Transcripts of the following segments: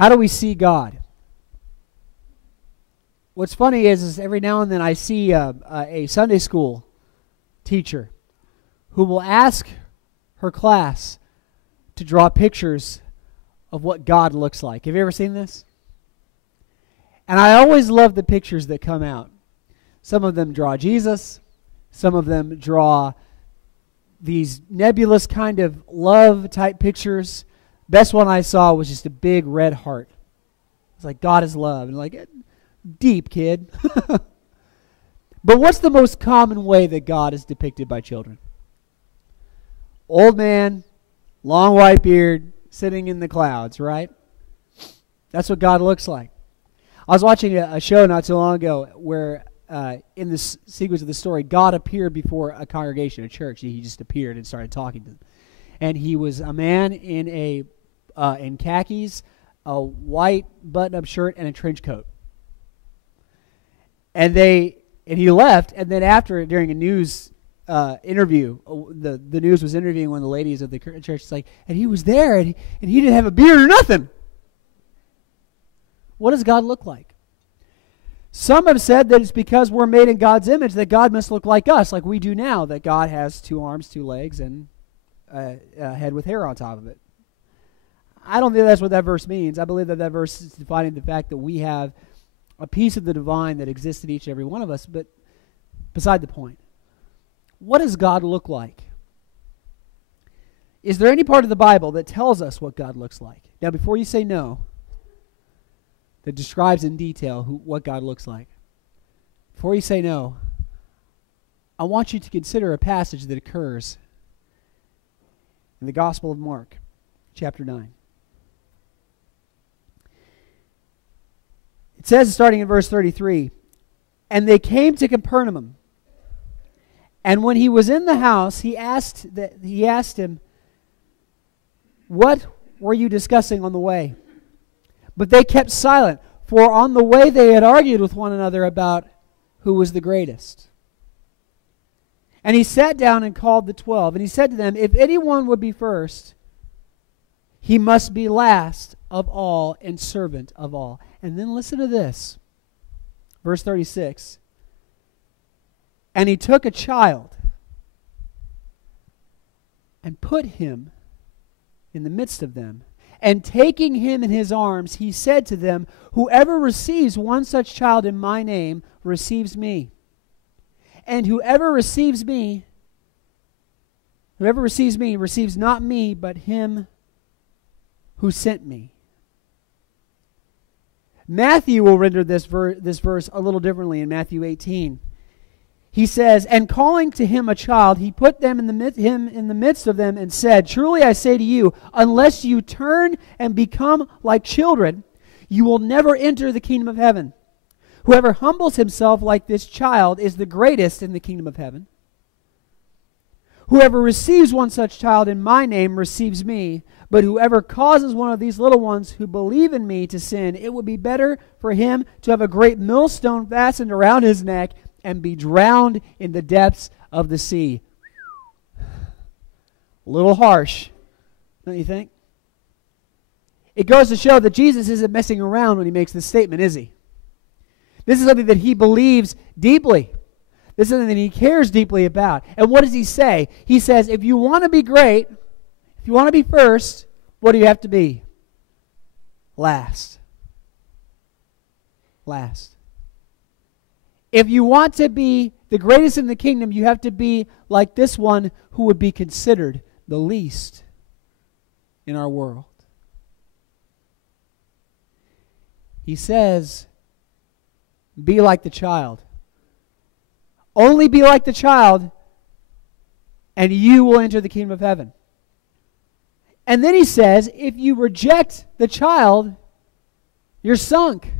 How do we see God? What's funny is every now and then I see a Sunday school teacher who will ask her class to draw pictures of what God looks like. Have you ever seen this? And I always love the pictures that come out. Some of them draw Jesus. Some of them draw these nebulous kind of love type pictures. Best one I saw was just a big red heart. It's like God is love. And like, deep, kid. But what's the most common way that God is depicted by children? Old man, long white beard, sitting in the clouds, right? That's what God looks like. I was watching a show not too long ago where in this sequence of the story, God appeared before a congregation, a church. He just appeared and started talking to them. And he was a man in khakis, a white button-up shirt, and a trench coat. And he left, and then after, during a news interview, the news was interviewing one of the ladies of the church. It's like, and he was there, and he didn't have a beard or nothing. What does God look like? Some have said that it's because we're made in God's image that God must look like us, like we do now, that God has 2 arms, 2 legs, and a head with hair on top of it. I don't think that's what that verse means. I believe that verse is defining the fact that we have a piece of the divine that exists in each and every one of us, but beside the point. What does God look like? Is there any part of the Bible that tells us what God looks like? Now, before you say no, that describes in detail what God looks like. Before you say no, I want you to consider a passage that occurs in the Gospel of Mark, chapter 9. It says, starting in verse 33, "And they came to Capernaum. And when he was in the house, he asked him, 'What were you discussing on the way?' But they kept silent, for on the way they had argued with one another about who was the greatest. And he sat down and called the 12, and he said to them, 'If anyone would be first, he must be last of all and servant of all.'" And then listen to this. Verse 36. "And he took a child and put him in the midst of them. And taking him in his arms, he said to them, 'Whoever receives one such child in my name receives me. And whoever receives me receives not me, but him who sent me.'" Matthew will render this verse a little differently in Matthew 18. He says, "And calling to him a child, he put him in the midst of them and said, 'Truly I say to you, unless you turn and become like children, you will never enter the kingdom of heaven. Whoever humbles himself like this child is the greatest in the kingdom of heaven. Whoever receives one such child in my name receives me. But whoever causes one of these little ones who believe in me to sin, it would be better for him to have a great millstone fastened around his neck and be drowned in the depths of the sea.'" A little harsh, don't you think? It goes to show that Jesus isn't messing around when he makes this statement, is he? This is something that he believes deeply. This is something that he cares deeply about. And what does he say? He says, if you want to be great, if you want to be first, what do you have to be? Last. Last. If you want to be the greatest in the kingdom, you have to be like this one who would be considered the least in our world. He says, be like the child. Only be like the child, and you will enter the kingdom of heaven. And then he says, if you reject the child, you're sunk.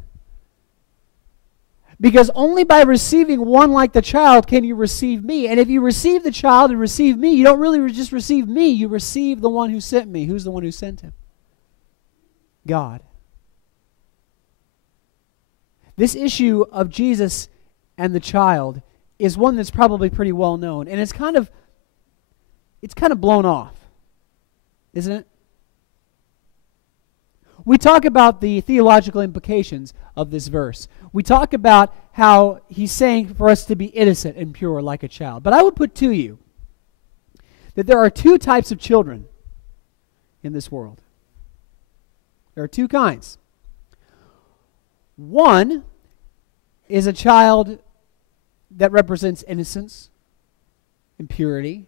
Because only by receiving one like the child can you receive me. And if you receive the child and receive me, you don't really just receive me, you receive the one who sent me. Who's the one who sent him? God. This issue of Jesus and the child is one that's probably pretty well known. And it's kind of blown off, isn't it? We talk about the theological implications of this verse. We talk about how he's saying for us to be innocent and pure like a child. But I would put to you that there are two types of children in this world. There are two kinds. One is a child that represents innocence and purity,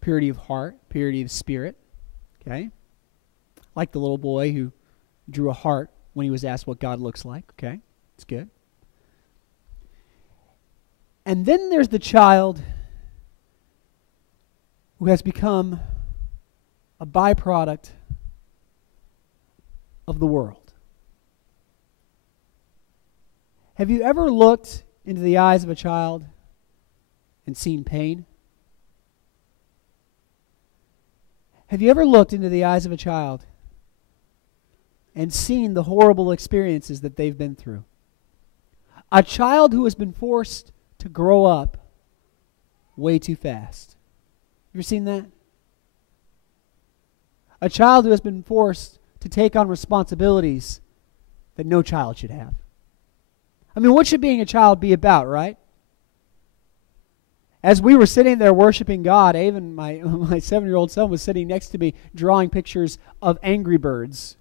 purity of heart, purity of spirit, okay? Like the little boy who drew a heart when he was asked what God looks like, okay? It's good. And then there's the child who has become a byproduct of the world. Have you ever looked into the eyes of a child and seen pain? Have you ever looked into the eyes of a child and seen the horrible experiences that they've been through? A child who has been forced to grow up way too fast. You ever seen that? A child who has been forced to take on responsibilities that no child should have. I mean, what should being a child be about, right? As we were sitting there worshiping God, even my 7-year-old son was sitting next to me drawing pictures of Angry Birds.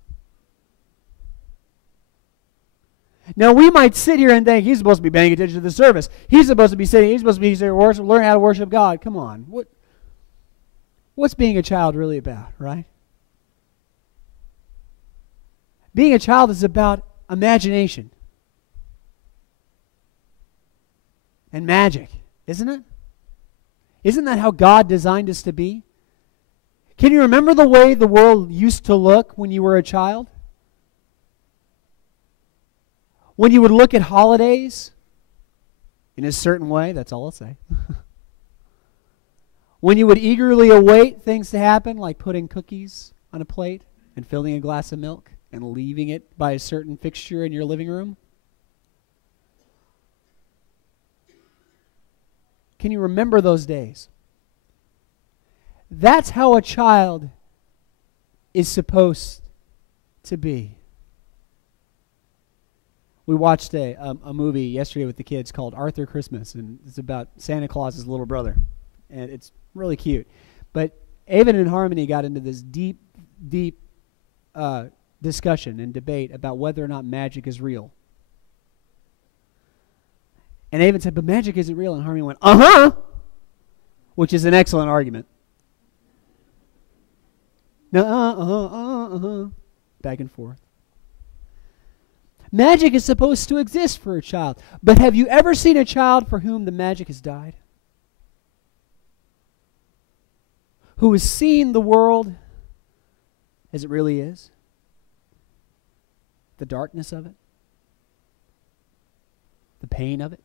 Now, we might sit here and think he's supposed to be paying attention to the service. He's supposed to be learning how to worship God. Come on. What's being a child really about, right? Being a child is about imagination and magic, isn't it? Isn't that how God designed us to be? Can you remember the way the world used to look when you were a child? When you would look at holidays in a certain way, that's all I'll say. When you would eagerly await things to happen, like putting cookies on a plate and filling a glass of milk and leaving it by a certain fixture in your living room. Can you remember those days? That's how a child is supposed to be. We watched a movie yesterday with the kids called Arthur Christmas, and it's about Santa Claus's little brother. And it's really cute. But Avon and Harmony got into this deep discussion and debate about whether or not magic is real. And Avon said, but magic isn't real. And Harmony went, uh-huh, which is an excellent argument. No, back and forth. Magic is supposed to exist for a child. But have you ever seen a child for whom the magic has died? Who has seen the world as it really is? The darkness of it? The pain of it?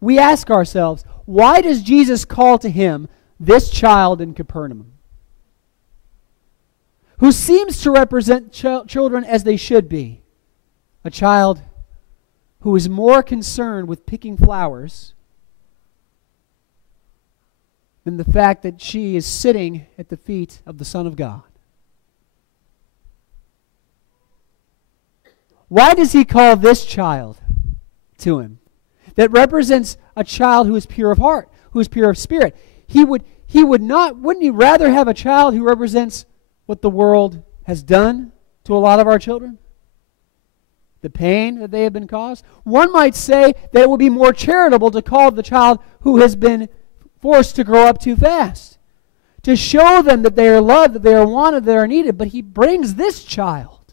We ask ourselves, why does Jesus call to him this child in Capernaum, who seems to represent children as they should be? A child who is more concerned with picking flowers than the fact that she is sitting at the feet of the Son of God. Why does he call this child to him? That represents a child who is pure of heart, who is pure of spirit. Wouldn't he rather have a child who represents what the world has done to a lot of our children? The pain that they have been caused? One might say that it would be more charitable to call the child who has been forced to grow up too fast, to show them that they are loved, that they are wanted, that they are needed. But he brings this child,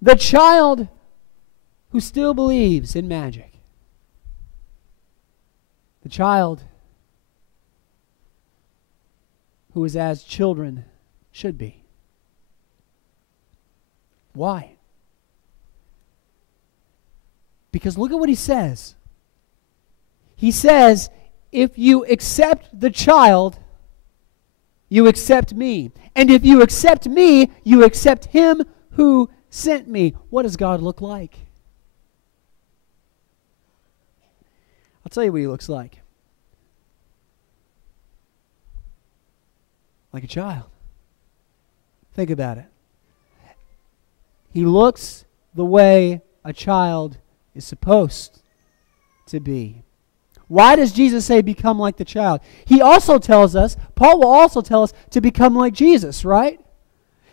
the child who still believes in magic, the child who is as children should be. Why? Because look at what he says. He says, if you accept the child, you accept me. And if you accept me, you accept him who sent me. What does God look like? I'll tell you what he looks like. Like a child. Think about it. He looks the way a child is supposed to be. Why does Jesus say become like the child? He also tells us, Paul will also tell us to become like Jesus, right?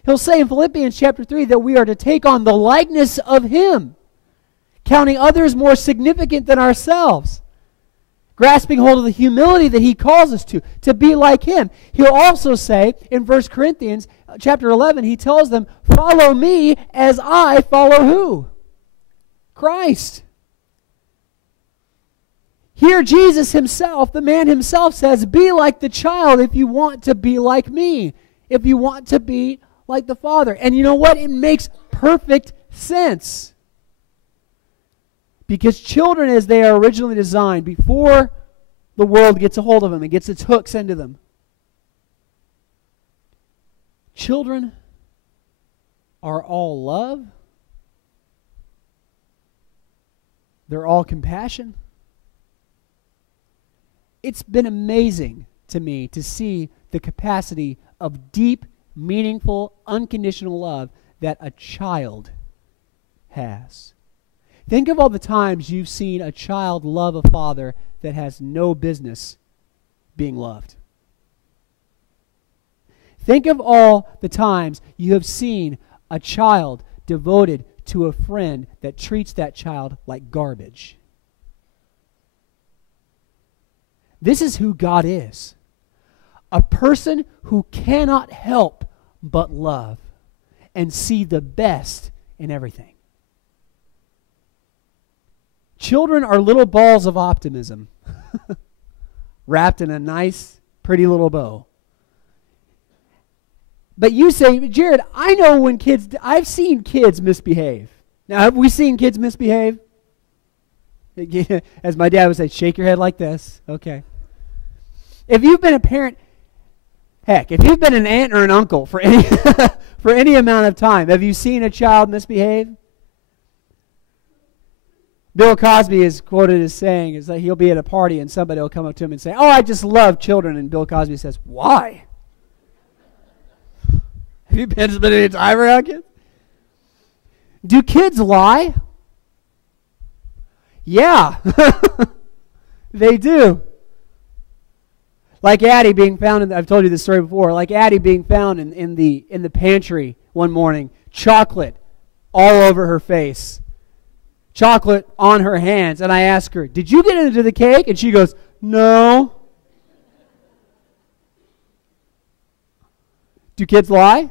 He'll say in Philippians chapter 3 that we are to take on the likeness of Him, counting others more significant than ourselves, grasping hold of the humility that He calls us to be like Him. He'll also say in 1 Corinthians chapter 11, he tells them, follow me as I follow who? Christ. Here Jesus Himself, the man Himself says, be like the child if you want to be like me, if you want to be like the Father. And you know what? It makes perfect sense. Because children, as they are originally designed, before the world gets a hold of them and gets its hooks into them, children are all love. They're all compassion. It's been amazing to me to see the capacity of deep, meaningful, unconditional love that a child has. Think of all the times you've seen a child love a father that has no business being loved. Think of all the times you have seen a child devoted to a friend that treats that child like garbage. This is who God is. A person who cannot help but love and see the best in everything. Children are little balls of optimism wrapped in a nice, pretty little bow. But you say, Jarrod, I know when I've seen kids misbehave. Now, have we seen kids misbehave? As my dad would say, shake your head like this. Okay. If you've been a parent, heck, if you've been an aunt or an uncle for any for any amount of time, have you seen a child misbehave? Bill Cosby is quoted as saying, is that he'll be at a party and somebody will come up to him and say, oh, I just love children. And Bill Cosby says, why? Have you been spending any time around kids? Do kids lie? Yeah. They do. Like Addie being found, I've told you this story before, like Addie being found in the pantry one morning, chocolate all over her face, chocolate on her hands. And I ask her, did you get into the cake? And she goes, no. Do kids lie?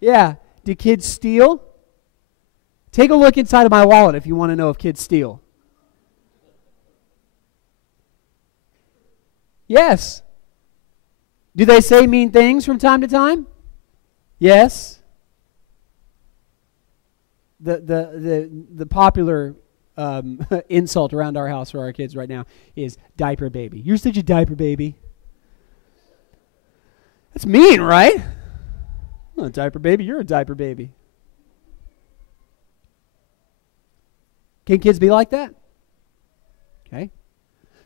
Yeah. Do kids steal? Take a look inside of my wallet if you want to know if kids steal. Yes. Do they say mean things from time to time? Yes. The popular insult around our house for our kids right now is diaper baby. You're such a diaper baby. That's mean, right? I'm not a diaper baby. You're a diaper baby. Can kids be like that? Okay.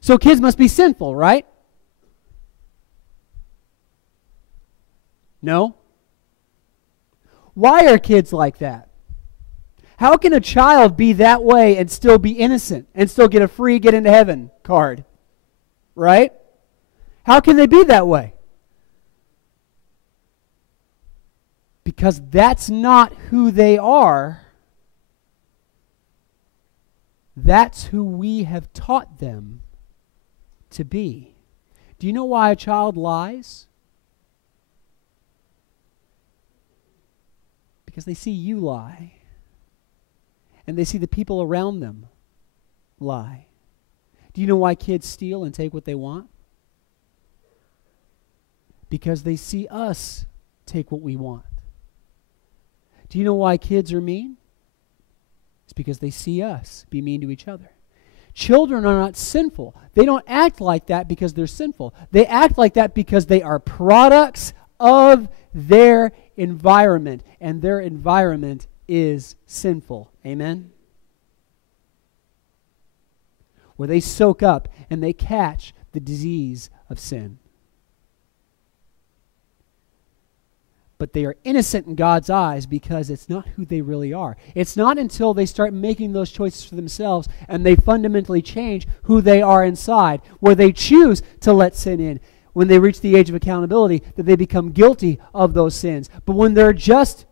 So kids must be sinful, right? No? Why are kids like that? How can a child be that way and still be innocent and still get a free get into heaven card? Right? How can they be that way? Because that's not who they are. That's who we have taught them to be. Do you know why a child lies? Because they see you lie. And they see the people around them lie. Do you know why kids steal and take what they want? Because they see us take what we want. Do you know why kids are mean? It's because they see us be mean to each other. Children are not sinful. They don't act like that because they're sinful. They act like that because they are products of their environment, and their environment is sinful. Amen? Where they soak up and they catch the disease of sin. but they are innocent in God's eyes because it's not who they really are. It's not until they start making those choices for themselves and they fundamentally change who they are inside, where they choose to let sin in, when they reach the age of accountability, that they become guilty of those sins. But when they're just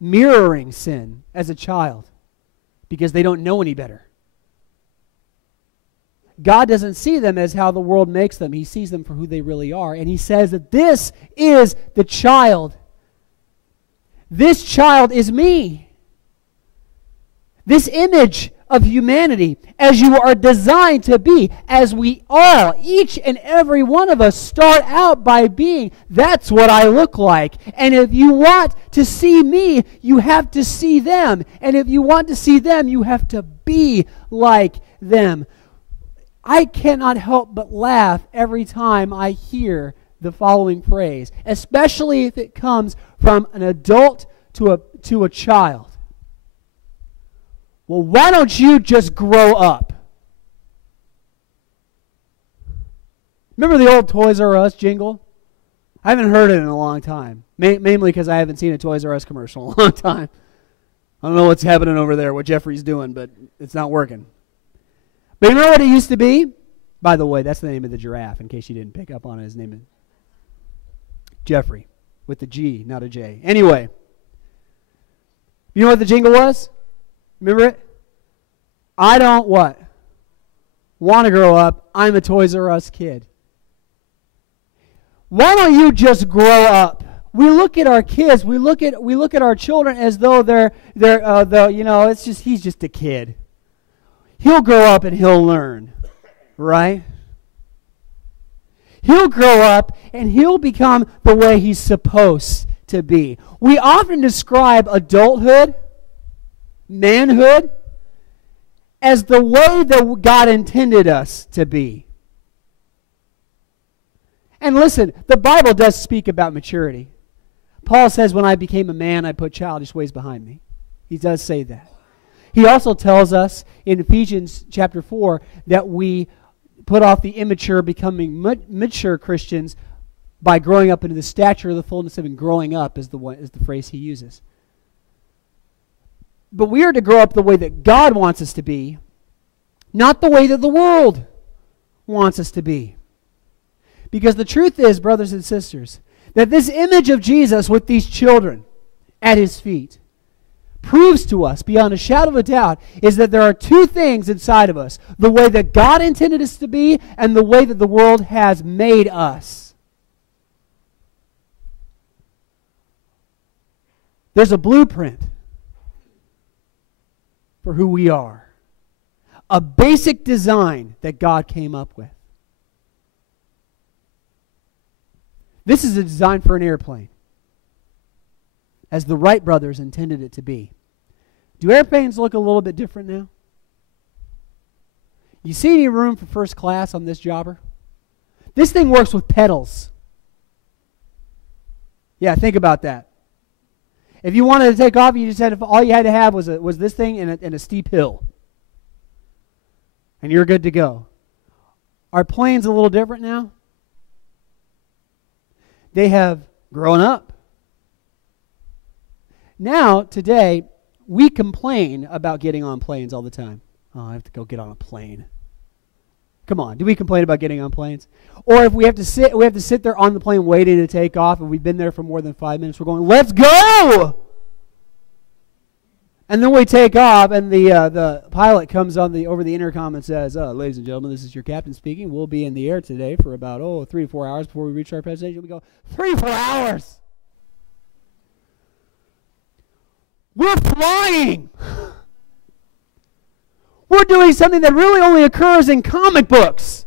mirroring sin as a child because they don't know any better, God doesn't see them as how the world makes them. He sees them for who they really are. And he says that this is the child. This child is me. This image of humanity, as you are designed to be, as we all, each and every one of us, start out by being. That's what I look like. And if you want to see me, you have to see them. And if you want to see them, you have to be like them. I cannot help but laugh every time I hear the following phrase, especially if it comes from an adult to a child. Well, why don't you just grow up? Remember the old Toys R Us jingle? I haven't heard it in a long time, mainly because I haven't seen a Toys R Us commercial in a long time. I don't know what's happening over there, what Jeffrey's doing, but it's not working. But you remember what it used to be? By the way, that's the name of the giraffe, in case you didn't pick up on it. His name is Jeffrey, with a G, not a J. Anyway, you know what the jingle was? Remember it? I don't what? Want to grow up. I'm a Toys R Us kid. Why don't you just grow up? We look at our kids, we look at our children as though he's just a kid. He'll grow up and he'll learn, right? He'll grow up and he'll become the way he's supposed to be. We often describe adulthood, manhood, as the way that God intended us to be. And listen, the Bible does speak about maturity. Paul says, when I became a man, I put childish ways behind me. He does say that. He also tells us in Ephesians chapter 4 that we put off the immature, becoming mature Christians by growing up into the stature of the fullness of, and growing up is the phrase he uses. But we are to grow up the way that God wants us to be, not the way that the world wants us to be. Because the truth is, brothers and sisters, that this image of Jesus with these children at his feet proves to us beyond a shadow of a doubt is that there are two things inside of us: the way that God intended us to be and the way that the world has made us. There's a blueprint for who we are. A basic design that God came up with. This is a design for an airplane, as the Wright brothers intended it to be. Do airplanes look a little bit different now? You see any room for first class on this jobber? This thing works with pedals. Yeah, think about that. If you wanted to take off, you just had all you had to have was this thing and a steep hill, and you're good to go. Are planes a little different now? They have grown up. Now, today, we complain about getting on planes all the time. Oh, I have to go get on a plane. Come on, do we complain about getting on planes? Or if we have to sit there on the plane waiting to take off, and we've been there for more than 5 minutes, we're going, let's go! And then we take off, and the pilot comes over the intercom and says, ladies and gentlemen, this is your captain speaking. We'll be in the air today for about 3 to 4 hours before we reach our destination. We go, 3 to 4 hours? We're flying! We're doing something that really only occurs in comic books.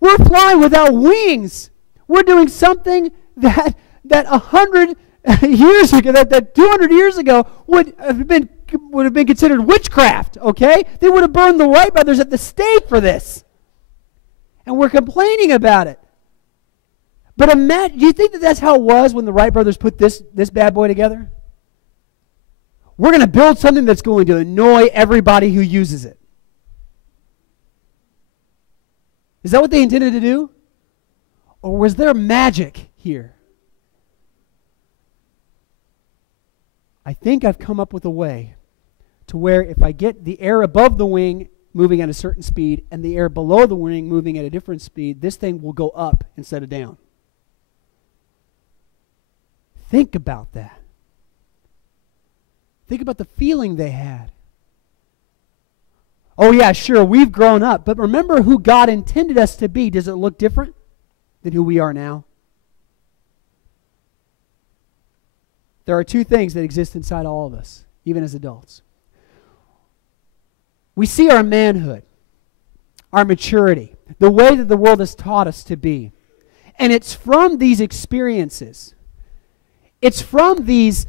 We're flying without wings. We're doing something that 100 years ago, that 200 years ago would have been considered witchcraft, okay? They would have burned the Wright brothers at the stake for this. And we're complaining about it. But imagine, do you think that that's how it was when the Wright brothers put this bad boy together? We're going to build something that's going to annoy everybody who uses it. Is that what they intended to do? Or was there magic here? I think I've come up with a way to where if I get the air above the wing moving at a certain speed and the air below the wing moving at a different speed, this thing will go up instead of down. Think about that. Think about the feeling they had. Oh yeah, sure, we've grown up, but remember who God intended us to be. Does it look different than who we are now? There are two things that exist inside all of us, even as adults. We see our manhood, our maturity, the way that the world has taught us to be. And it's from these experiences. It's from these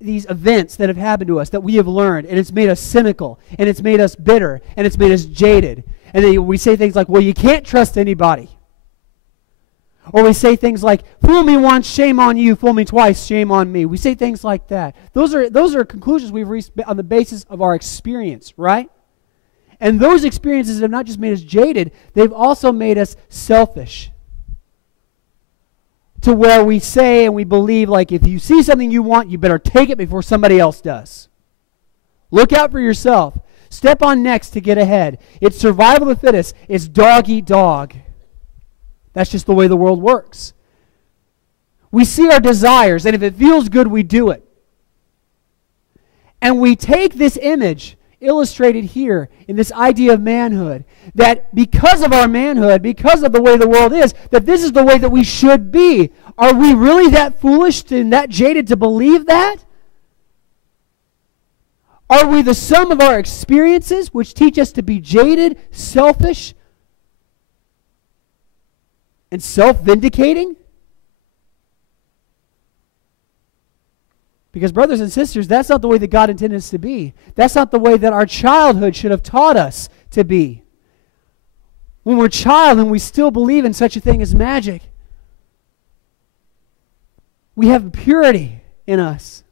events that have happened to us that we have learned, and it's made us cynical, and it's made us bitter, and it's made us jaded. And then we say things like, well, you can't trust anybody. Or we say things like, fool me once, shame on you, fool me twice, shame on me. We say things like that. Those are conclusions we've reached on the basis of our experience, right? And those experiences have not just made us jaded, they've also made us selfish. To where we say and we believe, like, if you see something you want, you better take it before somebody else does. Look out for yourself. Step on next to get ahead. It's survival of the fittest. It's dog eat dog. That's just the way the world works. We see our desires, and if it feels good, we do it. And we take this image illustrated here in this idea of manhood, that because of our manhood, because of the way the world is, that this is the way that we should be. Are we really that foolish and that jaded to believe that? Are we the sum of our experiences, which teach us to be jaded, selfish, and self-vindicating? Because brothers and sisters, that's not the way that God intended us to be. That's not the way that our childhood should have taught us to be. When we're a child and we still believe in such a thing as magic, we have purity in us,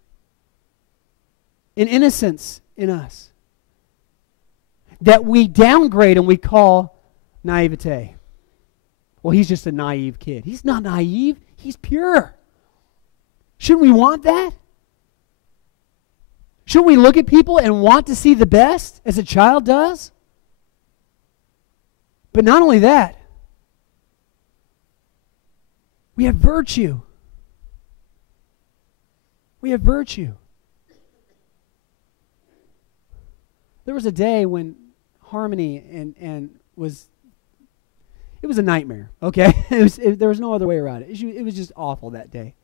an innocence in us, that we downgrade and we call naivete. Well, he's just a naive kid. He's not naive. He's pure. Shouldn't we want that? Shouldn't we look at people and want to see the best as a child does? But not only that, we have virtue. We have virtue. There was a day when Harmony and was... It was a nightmare, okay? There was no other way around it. It was just awful that day.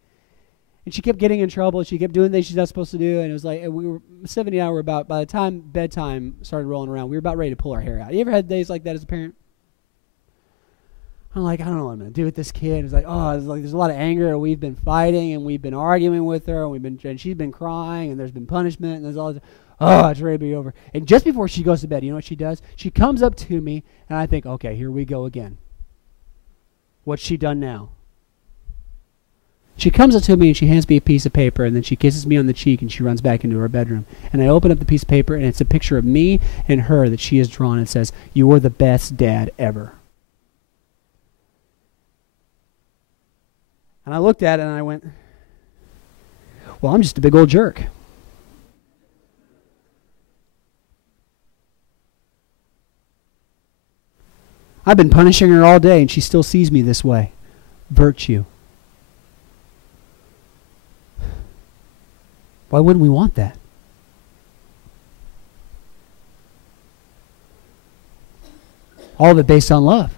And she kept getting in trouble. She kept doing things she's not supposed to do. And it was like, we were 70 hour about, by the time bedtime started rolling around, we were about ready to pull our hair out. You ever had days like that as a parent? I'm like, I don't know what I'm going to do with this kid. It's like, there's a lot of anger. And we've been fighting and we've been arguing with her. And she's been crying and there's been punishment. And there's all this. Oh, it's ready to be over. And just before she goes to bed, you know what she does? She comes up to me and I think, okay, here we go again. What's she done now? She comes up to me and she hands me a piece of paper and then she kisses me on the cheek and she runs back into her bedroom. And I open up the piece of paper and it's a picture of me and her that she has drawn and says, "You are the best dad ever." And I looked at it and I went, well, I'm just a big old jerk. I've been punishing her all day and she still sees me this way. Virtue. Why wouldn't we want that? All of it based on love.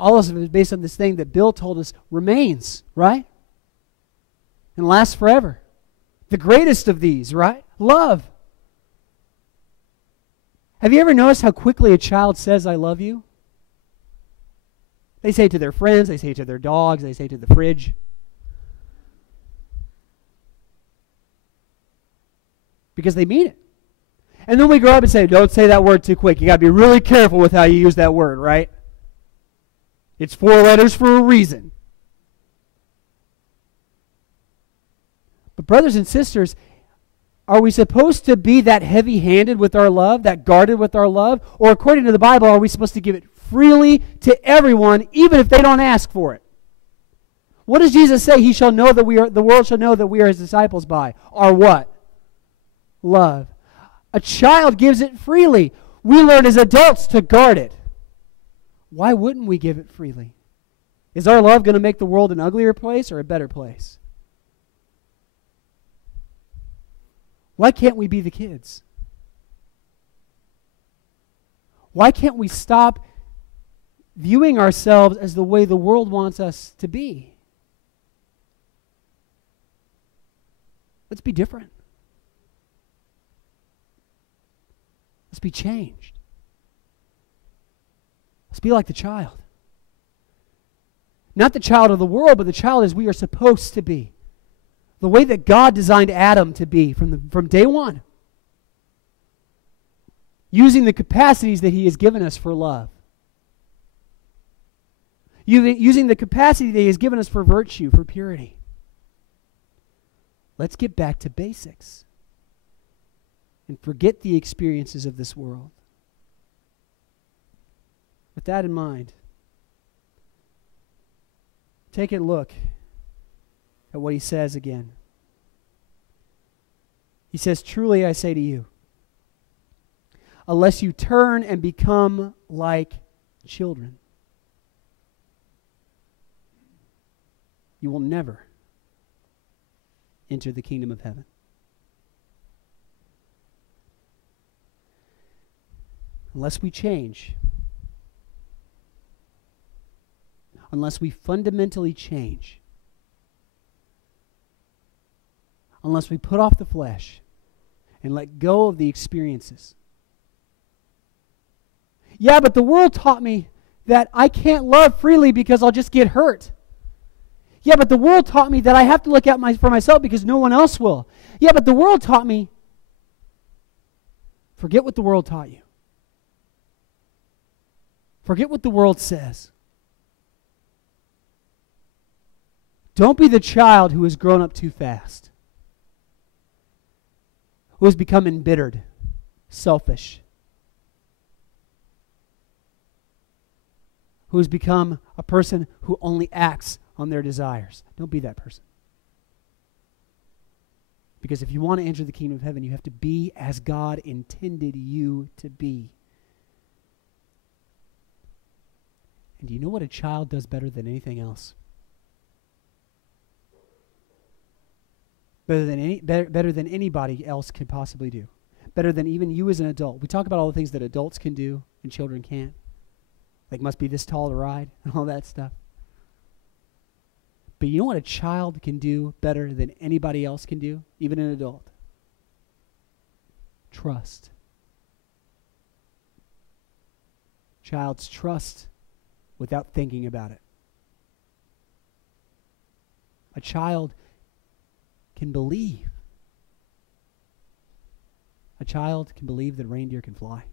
All of it is based on this thing that Bill told us remains, right? And lasts forever. The greatest of these, right? Love. Have you ever noticed how quickly a child says, "I love you"? They say it to their friends, they say it to their dogs, they say it to the fridge. Because they mean it. And then we grow up and say, don't say that word too quick. You got to be really careful with how you use that word, right? It's 4 letters for a reason. But brothers and sisters, are we supposed to be that heavy-handed with our love, that guarded with our love? Or according to the Bible, are we supposed to give it freely to everyone, even if they don't ask for it? What does Jesus say? He shall know that the world shall know that we are his disciples by our what? Love. A child gives it freely. We learn as adults to guard it. Why wouldn't we give it freely? Is our love going to make the world an uglier place or a better place? Why can't we be the kids? Why can't we stop viewing ourselves as the way the world wants us to be? Let's be different. Let's be changed. Let's be like the child. Not the child of the world, but the child as we are supposed to be. The way that God designed Adam to be from day one. Using the capacities that he has given us for love. Using the capacity that he has given us for virtue, for purity. Let's get back to basics. And forget the experiences of this world. With that in mind, take a look at what he says again. He says, truly I say to you, unless you turn and become like children, you will never enter the kingdom of heaven. Unless we change, unless we fundamentally change, unless we put off the flesh and let go of the experiences. Yeah, but the world taught me that I can't love freely because I'll just get hurt. Yeah, but the world taught me that I have to look out for myself because no one else will. Yeah, but the world taught me. Forget what the world taught you. Forget what the world says. Don't be the child who has grown up too fast, who has become embittered, selfish, who has become a person who only acts on their desires. Don't be that person. Because if you want to enter the kingdom of heaven, you have to be as God intended you to be. And do you know what a child does better than anything else? Better than anybody else could possibly do. Better than even you as an adult. We talk about all the things that adults can do and children can't. Like must be this tall to ride and all that stuff. But you know what a child can do better than anybody else can do, even an adult? Trust. Child's trust without thinking about it. A child can believe. A child can believe that reindeer can fly.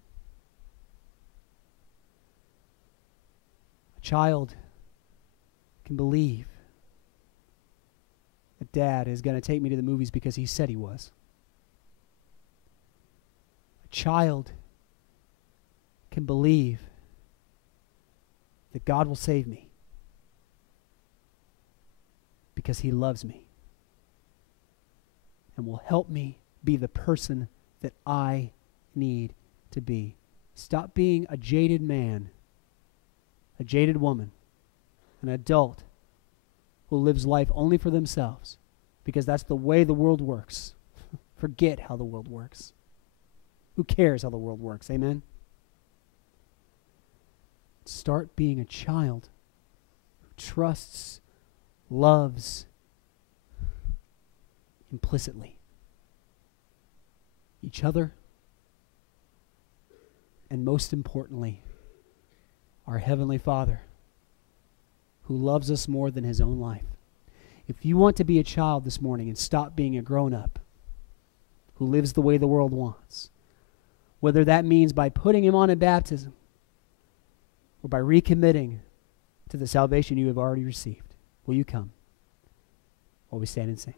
A child can believe that Dad is going to take me to the movies because he said he was. A child can believe that God will save me because he loves me and will help me be the person that I need to be. Stop being a jaded man, a jaded woman, an adult who lives life only for themselves because that's the way the world works. Forget how the world works. Who cares how the world works? Amen? Start being a child who trusts, loves implicitly each other, and most importantly, our Heavenly Father, who loves us more than his own life. If you want to be a child this morning and stop being a grown-up who lives the way the world wants, whether that means by putting him on in baptism or by recommitting to the salvation you have already received, will you come while we stand and sing?